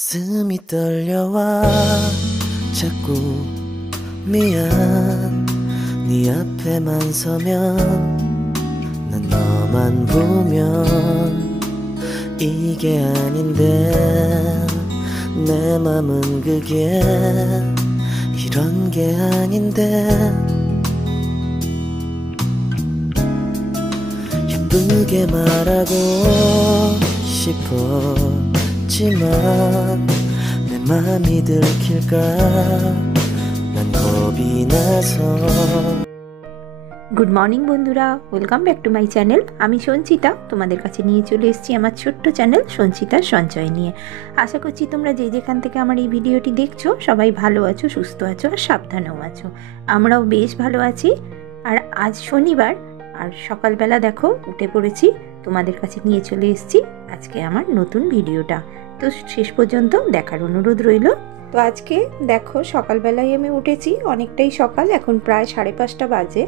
가슴이 떨려와 자꾸 미안 네 앞에만 서면 난 너만 보면 이게 아닌데 내 맘은 그게 이런 게 아닌데 예쁘게 말하고 싶었지만 내 맘이 들킬까 난 겁이 나서। Good morning বন্ধুরা, welcome back to my channel. আমি সঞ্চিতা তোমাদের কাছে নিয়ে চলে এসেছি আমার ছোট্ট চ্যানেল সঞ্চিতার সঞ্চয় নিয়ে। আশা করছি তোমরা যে যেখান থেকে আমার এই ভিডিওটি দেখছো সবাই ভালো আছো, সুস্থ আছো আর সাবধানেও আছো। আমরাও বেশ ভালো আছি। আর আজ শনিবার, আর সকালবেলা দেখো উঠে পড়েছি, তোমাদের কাছে নিয়ে চলে এসেছি আজকে আমার নতুন ভিডিওটা। তো শেষ পর্যন্ত দেখার অনুরোধ রইল। তো আজকে দেখো সকালবেলায় আমি উঠেছি, অনেকটাই সকাল, এখন প্রায় 5:30 বাজে।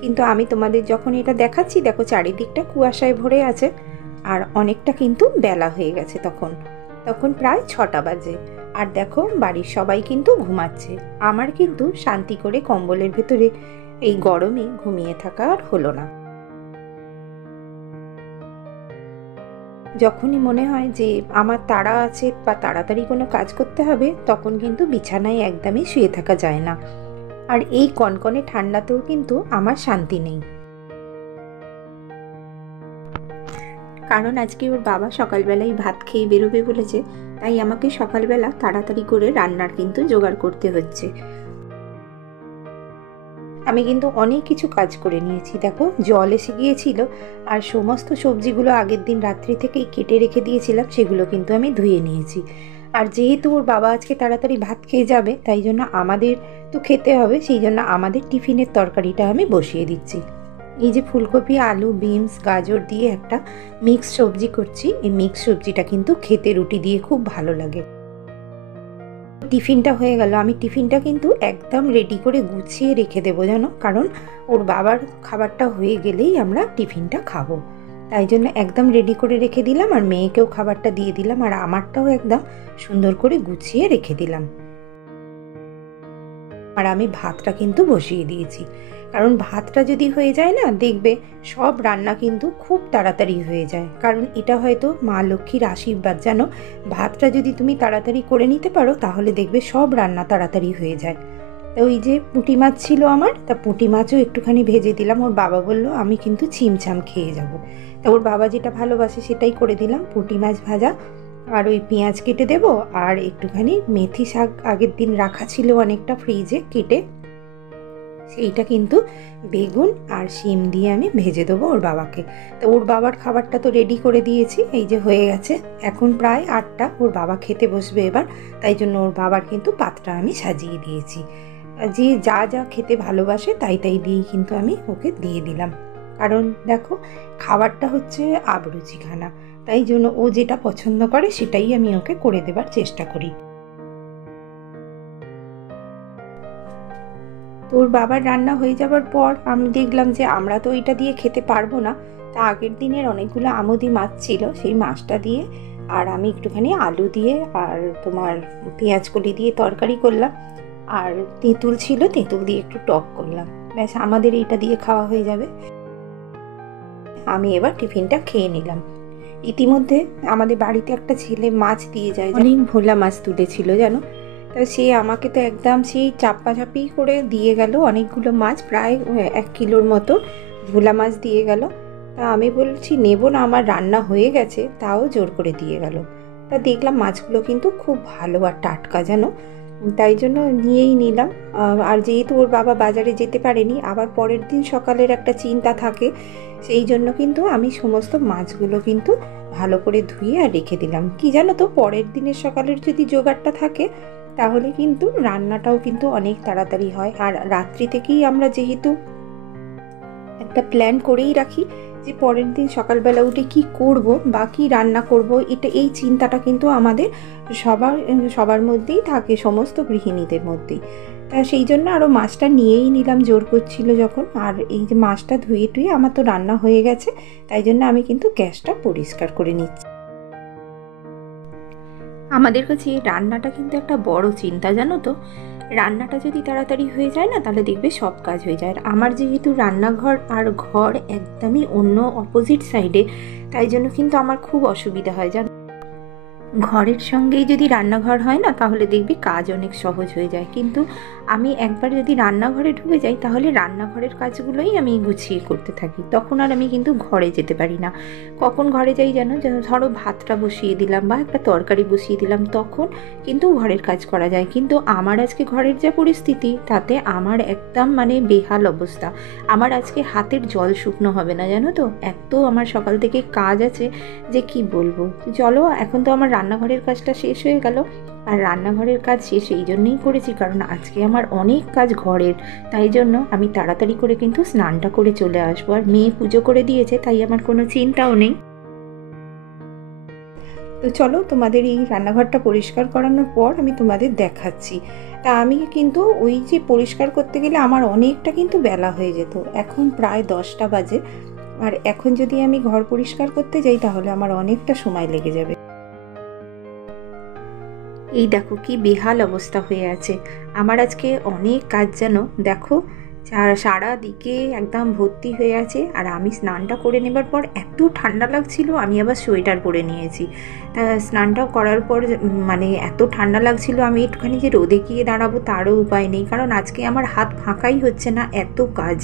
কিন্তু আমি তোমাদের যখন এটা দেখাচ্ছি দেখো চারিদিকটা কুয়াশায় ভরে আছে আর অনেকটা কিন্তু বেলা হয়ে গেছে। তখন প্রায় 6টা বাজে। আর দেখো বাড়ির সবাই কিন্তু ঘুমাচ্ছে। আমার কিন্তু শান্তি করে কম্বলের ভেতরে এই গরমে ঘুমিয়ে থাকা আর হলো না। যখনই মনে হয় যে আমার তাড়া আছে বা তাড়াতাড়ি কোনো কাজ করতে হবে, তখন কিন্তু বিছানায় একদমই শুয়ে থাকা যায় না। আর এই কনকনে ঠান্ডাতেও কিন্তু আমার শান্তি নেই, কারণ আজকে ওর বাবা সকালবেলায় ভাত খেয়ে বেরোবে বলেছে, তাই আমাকে সকালবেলা তাড়াতাড়ি করে রান্নার কিন্তু জোগাড় করতে হচ্ছে। আমি কিন্তু অনেক কিছু কাজ করে নিয়েছি। দেখো জল এসে গিয়েছিল আর সমস্ত সবজিগুলো আগের দিন রাত্রি থেকেই কেটে রেখে দিয়েছিলাম, সেগুলো কিন্তু আমি ধুয়ে নিয়েছি। আর যেহেতু ওর বাবা আজকে তাড়াতাড়ি ভাত খেয়ে যাবে, তাই জন্য আমাদের তো খেতে হবে, সেই জন্য আমাদের টিফিনের তরকারিটা আমি বসিয়ে দিচ্ছি। এই যে ফুলকপি, আলু, বিনস, গাজর দিয়ে একটা মিক্স সবজি করছি। এই মিক্স সবজিটা কিন্তু খেতে রুটি দিয়ে খুব ভালো লাগে। টিফিনটা হয়ে গেল। আমি টিফিনটা কিন্তু একদম রেডি করে গুছিয়ে রেখে দেবো জানো, কারণ ওর বাবার খাবারটা হয়ে গেলেই আমরা টিফিনটা খাবো। তাই জন্য একদম রেডি করে রেখে দিলাম, আর মেয়েকেও খাবারটা দিয়ে দিলাম, আর আমারটাও একদম সুন্দর করে গুছিয়ে রেখে দিলাম। আর আমি ভাতটা কিন্তু বসিয়ে দিয়েছি, কারণ ভাতটা যদি হয়ে যায় না, দেখবে সব রান্না কিন্তু খুব তাড়াতাড়ি হয়ে যায়। কারণ এটা হয়তো মা লক্ষ্মীর আশীর্বাদ, জানো, ভাতটা যদি তুমি তাড়াতাড়ি করে নিতে পারো তাহলে দেখবে সব রান্না তাড়াতাড়ি হয়ে যায়। তো ওই যে পুঁটি মাছ ছিল আমার, তা পুঁটি মাছও একটুখানি ভেজে দিলাম। ওর বাবা বলল আমি কিন্তু ছিমছাম খেয়ে যাব, তা ওর বাবা যেটা ভালোবাসে সেটাই করে দিলাম, পুঁটি মাছ ভাজা। আর ওই পেঁয়াজ কেটে দেবো, আর একটুখানি মেথি শাক আগের দিন রাখা ছিল অনেকটা ফ্রিজে কেটে, সেইটা কিন্তু বেগুন আর শিম দিয়ে আমি ভেজে দেবো ওর বাবাকে। তো ওর বাবার খাবারটা তো রেডি করে দিয়েছি, এই যে হয়ে গেছে। এখন প্রায় 8টা, ওর বাবা খেতে বসবে এবার, তাই জন্য ওর বাবার কিন্তু পাত্রটা আমি সাজিয়ে দিয়েছি। যে যা যা খেতে ভালোবাসে তাই দিয়েই কিন্তু আমি ওকে দিয়ে দিলাম। কারণ দেখো খাবারটা হচ্ছে আবরুচিখানা, তাই জন্য ও যেটা পছন্দ করে সেটাই আমি ওকে করে দেবার চেষ্টা করি। তোর বাবার রান্না হয়ে যাবার পর আমি দেখলাম যে আমরা তো এটা দিয়ে খেতে পারবো না, তা আগের দিনের অনেকগুলো আমুদি মাছ ছিল, সেই মাছটা দিয়ে আর আমি একটুখানি আলু দিয়ে আর তোমার পেঁয়াজ কলি দিয়ে তরকারি করলাম, আর তেঁতুল ছিল, তেঁতুল দিয়ে একটু টক করলাম। ব্যাস, আমাদের এইটা দিয়ে খাওয়া হয়ে যাবে। আমি এবার টিফিনটা খেয়ে নিলাম। ইতিমধ্যে আমাদের বাড়িতে একটা ছেলে মাছ দিয়ে যায়, অনেক ভোলা মাছ তুলেছিল জানো, তা সে আমাকে তো একদম সেই চাপাচাপি করে দিয়ে গেল অনেকগুলো মাছ, প্রায় 1 কিলোর মতো ভোলা মাছ দিয়ে গেল। তা আমি বলছি নেব না, আমার রান্না হয়ে গেছে, তাও জোর করে দিয়ে গেল। তা দেখলাম মাছগুলো কিন্তু খুব ভালো আর টাটকা জানো, তাই জন্য নিয়েই নিলাম। আর যেহেতু ওর বাবা বাজারে যেতে পারেনি, আবার পরের দিন সকালের একটা চিন্তা থাকে, সেই জন্য কিন্তু আমি সমস্ত মাছগুলো কিন্তু ভালো করে ধুয়ে আর রেখে দিলাম। কি জানো তো, পরের দিনের সকালের যদি জোগাড়টা থাকে তাহলে কিন্তু রান্নাটাও কিন্তু অনেক তাড়াতাড়ি হয়। আর রাত্রি থেকেই আমরা যেহেতু একটা প্ল্যান করেই রাখি যে পরের দিন সকালবেলা উঠে কি করব বা কি রান্না করব, এই চিন্তাটা কিন্তু আমাদের সবার মধ্যেই থাকে, সমস্ত গৃহিণীদের মধ্যেই। তা সেই জন্য আরও মাছটা নিয়েই নিলাম, জোর করছিল যখন। আর এই যে মাছটা ধুয়ে টুয়ে আমার তো রান্না হয়ে গেছে, তাই জন্য আমি কিন্তু গ্যাসটা পরিষ্কার করে নিচ্ছি। আমাদের কাছে রান্নাটা কিন্তু একটা বড় চিন্তা, জানো তো। রান্নাটা যদি তাড়াতাড়ি হয়ে যায় না, তাহলে দেখবে সব কাজ হয়ে যায়। আর আমার যেহেতু রান্নাঘর আর ঘর একদমই অন্য অপোজিট সাইডে, তাই জন্য কিন্তু আমার খুব অসুবিধা হয়, জানো। ঘরের সঙ্গেই যদি রান্নাঘর হয় না, তাহলে দেখবি কাজ অনেক সহজ হয়ে যায়। কিন্তু আমি একবার যদি রান্নাঘরে ঢুকে যাই, তাহলে রান্নাঘরের কাজগুলোই আমি গুছিয়ে করতে থাকি, তখন আর আমি কিন্তু ঘরে যেতে পারি না। কখন ঘরে যাই জানো, ধরো ভাতটা বসিয়ে দিলাম বা একটা তরকারি বসিয়ে দিলাম, তখন কিন্তু ঘরের কাজ করা যায়। কিন্তু আমার আজকে ঘরের যা পরিস্থিতি, তাতে আমার একদম মানে বেহাল অবস্থা। আমার আজকে হাতের জল শুকনো হবে না, জানো তো। এত আমার সকাল থেকে কাজ আছে যে কি বলবো। চলো, এখন তো আমার রান্নাঘরের কাজটা শেষ হয়ে গেল। আর রান্নাঘরের কাজ শেষ এই জন্যই করেছি, কারণ আজকে আমার অনেক কাজ ঘরের, তাই জন্য আমি তাড়াতাড়ি করে কিন্তু স্নানটা করে চলে আসবো। আর মেয়ে পুজো করে দিয়েছে, তাই আমার কোনো চিন্তাও নেই। তো চলো, তোমাদের এই রান্নাঘরটা পরিষ্কার করানোর পর আমি তোমাদের দেখাচ্ছি। তা আমি কিন্তু ওই যে পরিষ্কার করতে গেলে আমার অনেকটা কিন্তু বেলা হয়ে যেত। এখন প্রায় 10টা বাজে, আর এখন যদি আমি ঘর পরিষ্কার করতে যাই, তাহলে আমার অনেকটা সময় লেগে যাবে। এই দেখো কি বেহাল অবস্থা হয়ে আছে আমার। আজকে অনেক কাজ, জানো। দেখো সারা দিকে একদম ভর্তি হয়ে আছে। আর আমি স্নানটা করে নেবার পর এত ঠান্ডা লাগছিল, আমি আবার সোয়েটার পরে নিয়েছি। তা স্নানটা করার পর মানে এত ঠান্ডা লাগছিল, আমি একটুখানি যে রোদে গিয়ে দাঁড়াবো তারও উপায় নেই, কারণ আজকে আমার হাত ফাঁকাই হচ্ছে না, এত কাজ।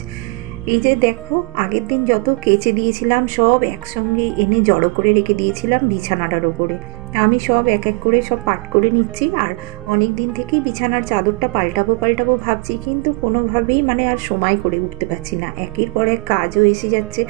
এই যে দেখো, আগের দিন যত কেচে দিয়েছিলাম সব একসঙ্গে এনে জড়ো করে রেখে দিয়েছিলাম বিছানাটার ওপরে। আমি সব এক এক করে সব পাট করে নিচ্ছি। আর অনেক দিন থেকেই বিছানার চাদরটা পাল্টাবো ভাবছি, কিন্তু কোনোভাবেই মানে আর সময় করে উঠতে পারছি না। একের পর এক কাজও এসে যাচ্ছে,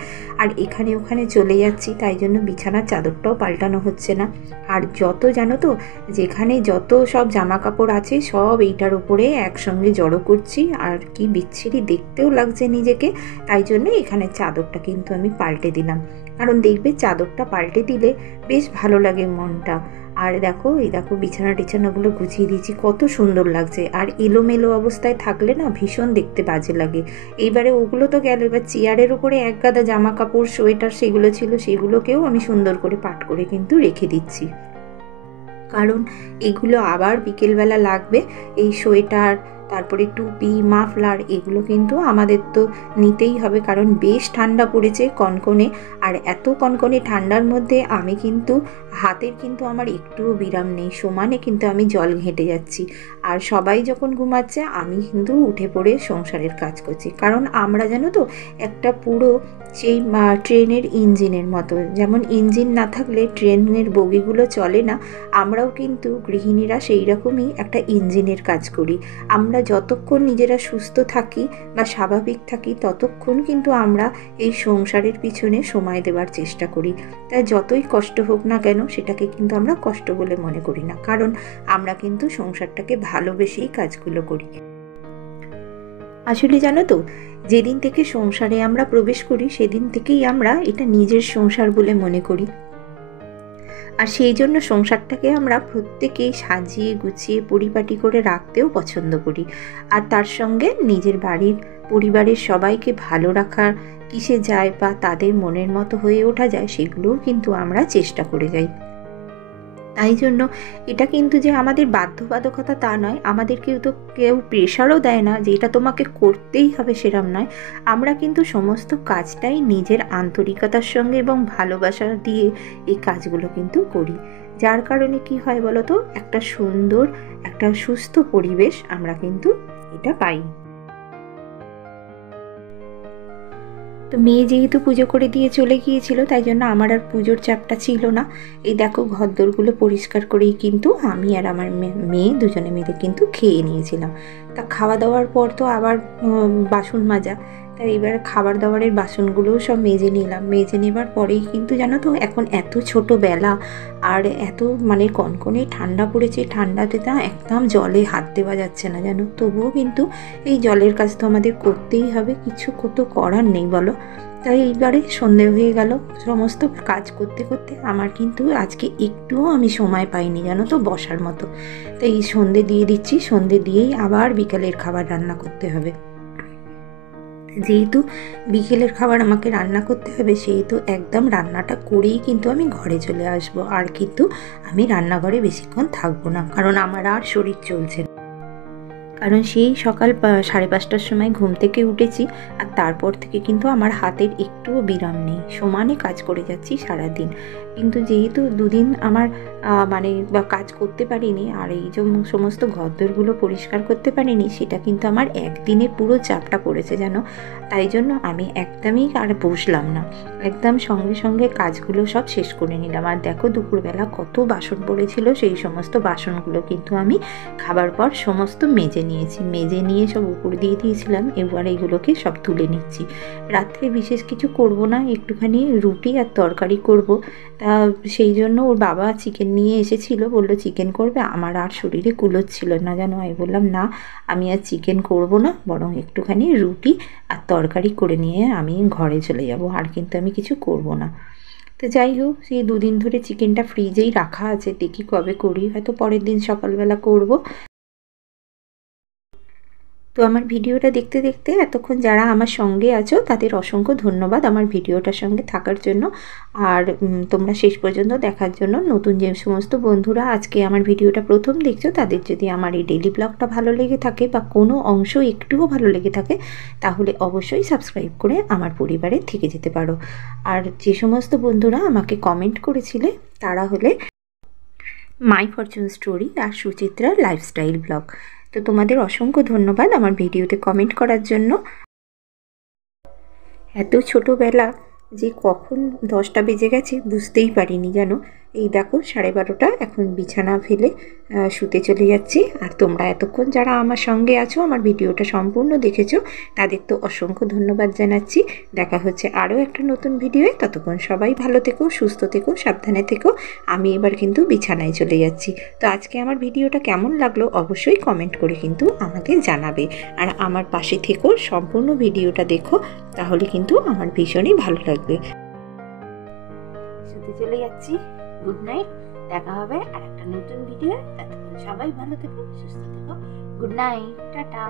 আর এখানে ওখানে চলে যাচ্ছি, তাই জন্য বিছানার চাদরটাও পাল্টানো হচ্ছে না। আর যত জানো তো, যেখানে যত সব জামা কাপড় আছে সব এইটার উপরে একসঙ্গে জড়ো করছি। আর কি বিচ্ছিরি দেখতেও লাগছে নিজেকে, তাই জন্য এখানে চাদরটা কিন্তু আমি পাল্টে দিলাম। কারণ দেখবে চাদরটা পাল্টে দিলে বেশ ভালো লাগে মনটা। আর দেখো, এই দেখো বিছানাগুলো গুছিয়ে দিয়েছি, কত সুন্দর লাগছে। আর এলোমেলো অবস্থায় থাকলে না ভীষণ দেখতে বাজে লাগে। এইবারে ওগুলো তো গেল, এবার চেয়ারের উপরে এক গাদা জামা কাপড় সোয়েটার সেগুলো ছিল, সেগুলোকেও আমি সুন্দর করে পাট করে কিন্তু রেখে দিচ্ছি, কারণ এগুলো আবার বিকেলবেলা লাগবে। এই সোয়েটার, তারপরে টুপি, মাফলার, এগুলো কিন্তু আমাদের তো নিতেই হবে, কারণ বেশ ঠান্ডা পড়েছে কনকনে। আর এত কনকনে ঠান্ডার মধ্যে আমি কিন্তু হাতের কিন্তু আমার একটুও বিরাম নেই, সমানে কিন্তু আমি জল ঘেঁটে যাচ্ছি। আর সবাই যখন ঘুমাচ্ছে, আমি কিন্তু উঠে পড়ে সংসারের কাজ করছি। কারণ আমরা জানো তো, একটা পুরো সেই ট্রেনের ইঞ্জিনের মতো, যেমন ইঞ্জিন না থাকলে ট্রেনের বগিগুলো চলে না, আমরাও কিন্তু গৃহিণীরা সেই রকমই একটা ইঞ্জিনের কাজ করি। আমরা যতক্ষণ নিজেরা সুস্থ থাকি বা স্বাভাবিক থাকি, ততক্ষণ কিন্তু আমরা এই সংসারের পিছনে সময় দেওয়ার চেষ্টা করি। তাই যতই কষ্ট হোক না কেন, সেটাকে কিন্তু আমরা কষ্ট বলে মনে করি না, কারণ আমরা কিন্তু সংসারটাকে ভালোবেসেই কাজগুলো করি। আসলে জানো তো, যেদিন থেকে সংসারে আমরা প্রবেশ করি, সেদিন থেকেই আমরা এটা নিজের সংসার বলে মনে করি। আর সেই জন্য সংসারটাকে আমরা প্রত্যেকেই সাজিয়ে গুছিয়ে পরিপাটি করে রাখতেও পছন্দ করি। আর তার সঙ্গে নিজের বাড়ির পরিবারের সবাইকে ভালো রাখার কিসে যায় বা তাদের মনের মতো হয়ে ওঠা যায়, সেগুলোও কিন্তু আমরা চেষ্টা করে যাই। তাই জন্য এটা কিন্তু যে আমাদের বাধ্যবাধকতা তা নয়, আমাদের কেউ প্রেশারও দেয় না যে এটা তোমাকে করতেই হবে, সেরম নয়। আমরা কিন্তু সমস্ত কাজটাই নিজের আন্তরিকতার সঙ্গে এবং ভালোবাসা দিয়ে এই কাজগুলো কিন্তু করি। যার কারণে কি হয় বলো তো, একটা সুন্দর, একটা সুস্থ পরিবেশ আমরা কিন্তু এটা পাই। তো মেয়ে যেহেতু পুজো করে দিয়ে চলে গিয়েছিল, তাই জন্য আমার আর পুজোর চাপটা ছিল না। এই দেখো, ঘরদোরগুলো পরিষ্কার করেই কিন্তু আমি আর আমার মেয়ে দুজনে মিলে কিন্তু খেয়ে নিয়েছিলাম। তা খাওয়া দাওয়ার পর তো আবার বাসন মাজা, তাই এবার খাবার দাবারের বাসনগুলোও সব মেজে নিলাম। মেজে নেবার পরেই কিন্তু জানো তো, এখন এত ছোট বেলা আর এত মানে কনকনে ঠান্ডা পড়েছে, ঠান্ডাতে না একদম জলে হাত দেওয়া যাচ্ছে না জানো। তবুও কিন্তু এই জলের কাজ তো আমাদের করতেই হবে, কিছু কত করার নেই বলো। তাই এইবারে সন্ধে হয়ে গেল, সমস্ত কাজ করতে করতে আমার কিন্তু আজকে একটুও আমি সময় পাইনি জানো তো বসার মতো। তাই সন্ধে দিয়ে দিচ্ছি, সন্ধে দিয়েই আবার বিকালের খাবার রান্না করতে হবে। যেহেতু বিকেলের খাবার আমাকে রান্না করতে হবে, সেহেতু একদম রান্নাটা করেই কিন্তু আমি ঘরে চলে আসব। আর কিন্তু আমি রান্নাঘরে বেশিক্ষণ থাকবো না, কারণ আমার আর শরীর চলছে না। কারণ সেই সকাল 5:30টার সময় ঘুম থেকে উঠেছি, আর তারপর থেকে কিন্তু আমার হাতের একটুও বিরাম নেই, সমানে কাজ করে যাচ্ছি সারাদিন। কিন্তু যেহেতু দুদিন আমার কাজ করতে পারিনি, আর এই যে সমস্ত ঘরদোরগুলো পরিষ্কার করতে পারিনি, সেটা কিন্তু আমার একদিনে পুরো চাপটা পড়েছে জানো। তাই জন্য আমি একদমই আর বসলাম না, একদম সঙ্গে সঙ্গে কাজগুলো সব শেষ করে নিলাম। আর দেখো দুপুরবেলা কত বাসন পড়েছিল, সেই সমস্ত বাসনগুলো কিন্তু আমি খাবার পর সমস্ত মেজে নিয়েছি, মেজে নিয়ে সব উপর দিয়ে দিয়েছিলাম। এবার এইগুলোকে সব তুলে নিচ্ছি। রাত্রে বিশেষ কিছু করব না, একটুখানি রুটি আর তরকারি করব। তা সেই জন্য ওর বাবা চিকেন নিয়ে এসেছিল, বললো চিকেন করবে। আমার আর শরীরে কুলোচ্ছিল না জানো, আমি বললাম না, আমি আর চিকেন করব না, বরং একটুখানি রুটি আর তরকারি করে নিয়ে আমি ঘরে চলে যাব, আর কিন্তু আমি কিছু করব না। তো যাই হোক, সেই দুদিন ধরে চিকেনটা ফ্রিজেই রাখা আছে, দেখি কবে করি, হয়তো পরের দিন সকালবেলা করব। তো আমার ভিডিওটা দেখতে দেখতে এতক্ষণ যারা আমার সঙ্গে আছো তাদের অসংখ্য ধন্যবাদ আমার ভিডিওটার সঙ্গে থাকার জন্য, আর তোমরা শেষ পর্যন্ত দেখার জন্য। নতুন যে সমস্ত বন্ধুরা আজকে আমার ভিডিওটা প্রথম দেখছো, তাদের যদি আমার এই ডেইলি ব্লগটা ভালো লেগে থাকে বা কোনো অংশ একটুও ভালো লেগে থাকে, তাহলে অবশ্যই সাবস্ক্রাইব করে আমার পরিবারে থেকে যেতে পারো। আর যে সমস্ত বন্ধুরা আমাকে কমেন্ট করেছিলে তারা হলে মাই ফরচুন স্টোরি আর সুচিত্রার লাইফস্টাইল ব্লগ। তো তোমাদের অসংখ্য ধন্যবাদ আমার ভিডিওতে কমেন্ট করার জন্য। এত ছোটোবেলা যে কখন 10টা বেজে গেছে বুঝতেই পারিনি জানো। এই দেখো 12:30, এখন বিছানা ফেলে শুতে চলে যাচ্ছি। আর তোমরা এতক্ষণ যারা আমার সঙ্গে আছো, আমার ভিডিওটা সম্পূর্ণ দেখেছো, তাদের তো অসংখ্য ধন্যবাদ জানাচ্ছি। দেখা হচ্ছে আরও একটা নতুন ভিডিওয়ে, ততক্ষণ সবাই ভালো থেকো, সুস্থ থেকো, সাবধানে থেকো। আমি এবার কিন্তু বিছানায় চলে যাচ্ছি। তো আজকে আমার ভিডিওটা কেমন লাগলো অবশ্যই কমেন্ট করে কিন্তু আমাকে জানাবে, আর আমার পাশে থেকো, সম্পূর্ণ ভিডিওটা দেখো, তাহলে কিন্তু আমার ভীষণই ভালো লাগবে। শুতে চলে যাচ্ছি, গুড নাইট। দেখা হবে আর একটা নতুন ভিডিও, ততক্ষণ সবাই ভালো থেকো, সুস্থ থেকো। Good night, tata.